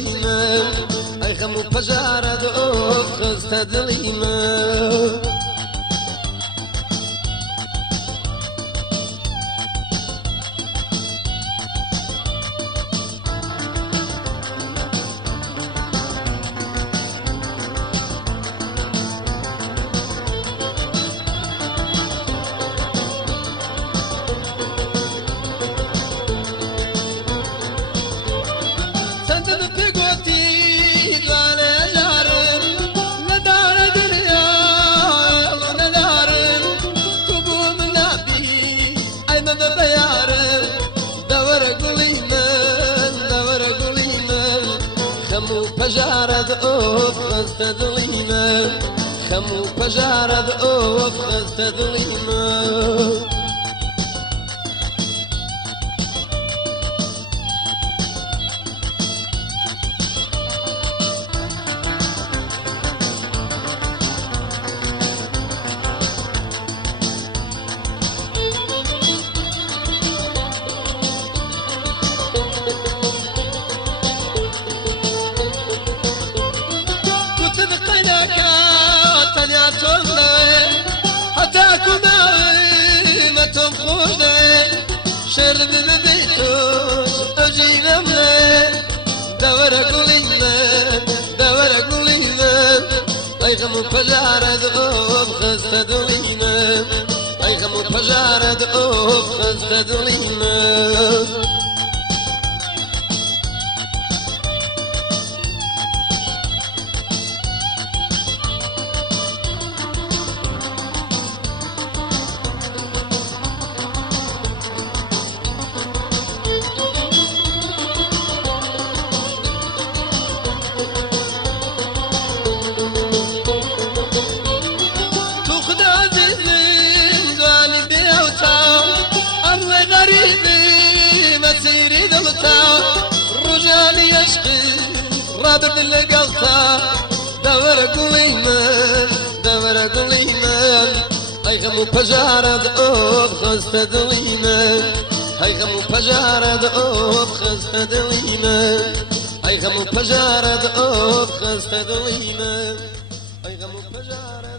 دڵی من ئەی غەم و پەژارە دۆف خستە دڵی من پەژارە دۆف خستە دڵی من خەم و پەژارە دۆف خستە دڵی من شرب ببيتوش أجينا من دورة قليلا دورة قليلا أي غم فجارة ذوب خستة دليما أي غم فجارة ذوب خستة دليما رجالي يشقي رابط القلطة دور قليما دور قليما أي غم فجارة دؤوب خستة دليما أي غم فجارة دؤوب خستة دليما أي غم فجارة دؤوب خستة دليما أي غم فجارة